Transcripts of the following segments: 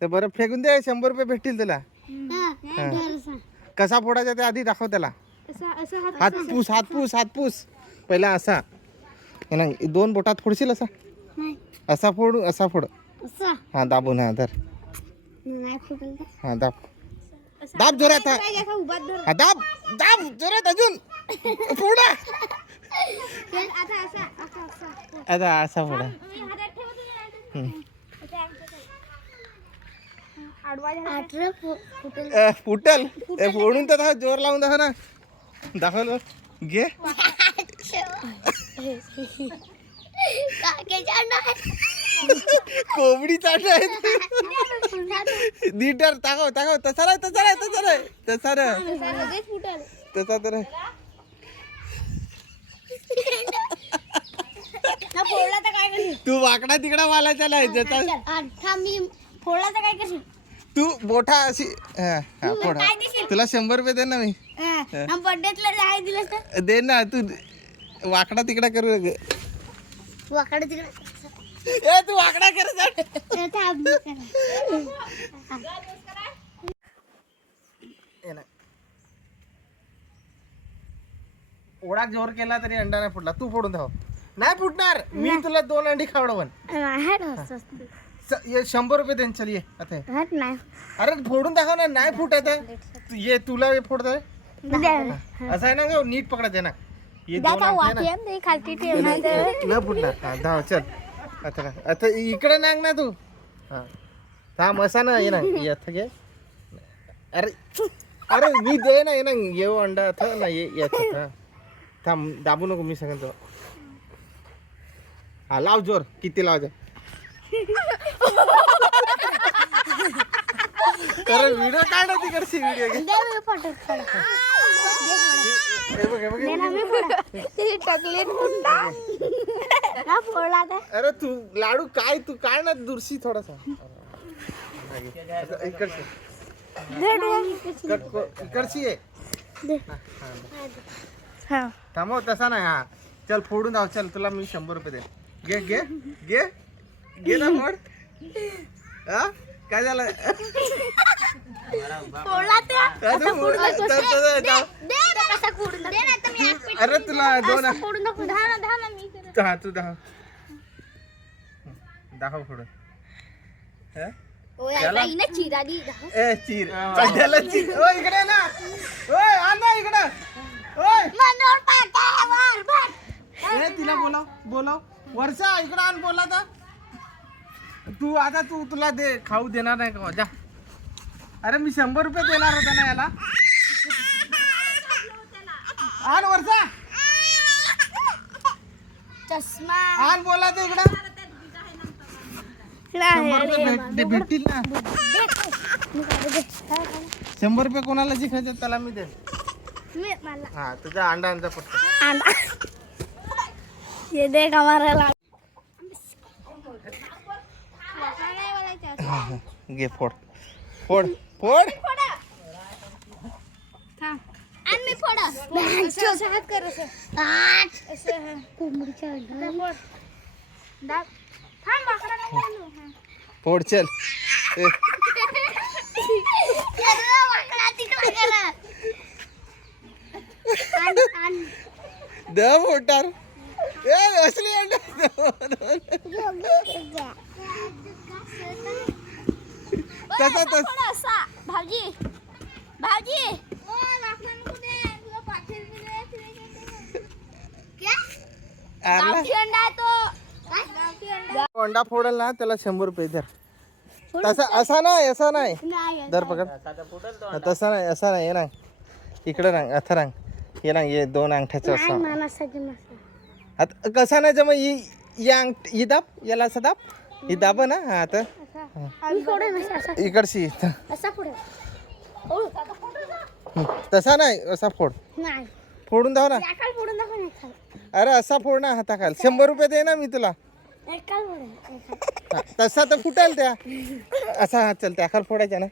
ते बरं फेकून दे, 100 रुपये भेटतील तुला. कसा फोडायचा ते आधी दाखव त्याला. हात पूस पहिला असा. हे ना 2 बोटात फोडशील असा. असा फोड, असा फोड. हा दाबून, हा धर. हा दाब दाब जोरात. हा दाब दाब जोरात अजून फोडा. आता असा फोडा. फुटल. फोडून तर जोर लावून दाखव ना. दाखवलं घे. कोंबडी चाट आहे. नीटर टाकाव तसा नाही तसा तर तू वाकडा तिकडा वालायचा नाही. तू मोठा अशी फोडा. तुला 100 रुपये दे ना मी. दे ना तू. वाकडा तिकडा करू. वाकडा तिकडे तू वाकडा कर. एवढा जोर केला तरी अंडा नाही फुटला. तू फोडून धाव. नाही फुटणार. मी तुला 2 अंडी खावडवन. 100 रुपये देन. चल ये आता. अरे फोडून दाखव ना. नाही फुटत ये. तुला फोडत असं आहे ना. नीट पकडत आहे ना. नाही फुटणार. धाव चल. आता इकडे नांग ना तू. हा थांब. असा ना ये ना. घे. अरे मी दे ना. ये ना येऊ अंडा ना. ये थांब. दाबू नको. मी सांगतो. हा लाव जोर. किती लावायचं. कारण व्हिडिओ काढ तिकडची. अरे तू लाडू काय तू काढ ना. दुरशी थोडासा. इकडची आहे. थांबव. तसा नाही. हा चल फोडून जाऊ. चल तुला मी 100 रुपये दे. घे ना फोड. हा काय झालं. अरे तुला 2 हा तू दाखव फोडून. चीर त्याला चीर. इकडे ना. आण ना इकडं. तिला बोलाव. वर्षा इकडं आण. बोला तर तू. आता तुला दे खाऊ देणार नाही का जा. अरे मी 100 रुपये देणार होता ना याला. आण वर्षा. चष्मा आण. बोला तर इकडं. 100 रुपये भेटतील ना. 100 रुपये कोणाला जी खायचं त्याला मी दे. हा तुझा अंडा पटकन. ये देख हमारा. घे फोड. फोड चल. The motor. असली अंडा. भाजी अंडा फोडल ना त्याला 100 रुपये दर. तसा असा नाही. दर पकड. तसा नाही. असा नाही. ये ना इकडे रांग. अथा रांग. ये ना. ये 2 अंगठ्याचं असं. आता कसा नाही जमा. ही दाब. याला असं दाब. ही दाब ना. हा आता इकडची. तसा नाही. असा फोड. फोडून दाव ना. अरे असा फोड ना हाताखाल. 100 रुपये दे ना मी तुला. तसा तर फुटेल त्या. असा हा चल त्याखाल फोडायचा ना.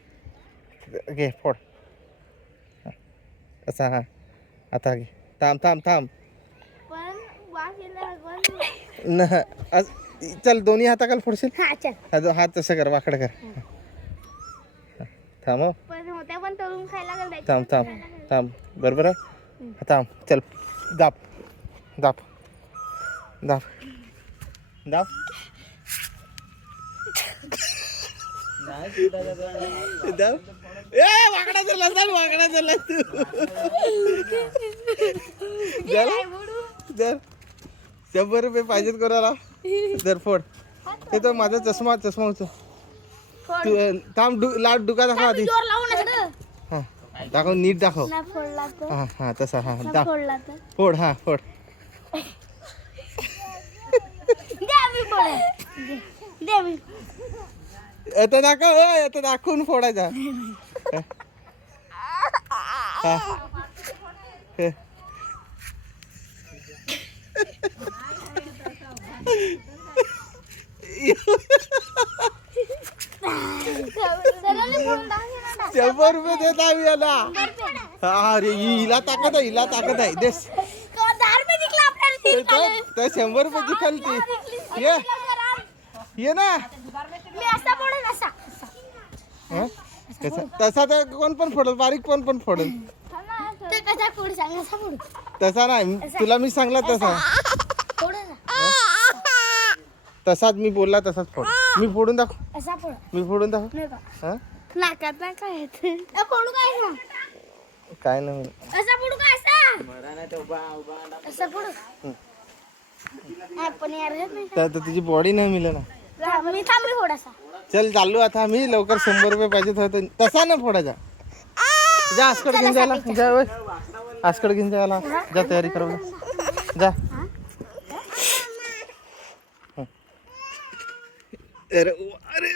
घे फोड. असा हा. आता घे. थांब. चल दोन्ही हाताखाल फोडशील. हात तसं कर. वाकडं कर. थांब हो. पण होत्या पण तळून खायला लागेल थांब थांब थांब बरोबर आहे थांब चल दाब दाब दाब दाब दाब ए वाकडा चालला चाल वाकडा चालला तू जर 100 रुपये पाहिजेत कोणाला जर फोड ते तर माझा चष्मा चष्मा होतो तू थांब लाट डुका दाखव आधी जोर लावून हा दाखव नीट दाखव नाही फोडला तर हा हा तसा हा नाही दाख फोडला तर फोड हा फोड दे मी फोडे दे मी आता दाखव आता दाखवून फोडायचा हा. सरळी फोडून दाखव ना 100 रुपये देत आम्ही याला हा अरे हिला ताकद आहे हिला ताकद आहे देस 10 रुपये जिंकला आपल्याला तर 100 रुपयाची खालती ये ये ना मी असा फोडेन असा हा? तसा तर कोण पण फोडल बारीक कोण पण फोडल ते कसा फोड सांग असा फोड तसा नाही तुला मी सांगला तसा फोड तसाच मी बोलला तसाच फोड मी फोडून दाखव असा फोड मी फोडून दाखव नाही का हा नाकात नाही काय येते फोडू काय सांग काय नाही असा फोडू काय असा फोडू पण यार हेच नाही तर तुझी बॉडी नाही मिळेल ना मी थांबली थोडासा चल चालू आता मी लवकर 100 रुपये पाहिजे होतं तसा ना फोडायचा जा आजकड घेऊन जायला जा वय आजकड घेऊन जायला जा तयारी करू जा अरे अरे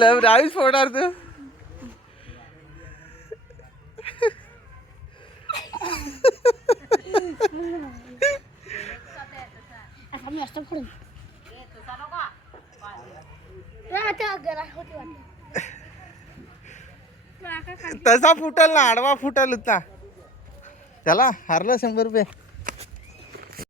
लव राईस फोडार तू मी असं फोडून तसा फुटल ना आडवा फुटल होता त्याला हारलं 100 रुपये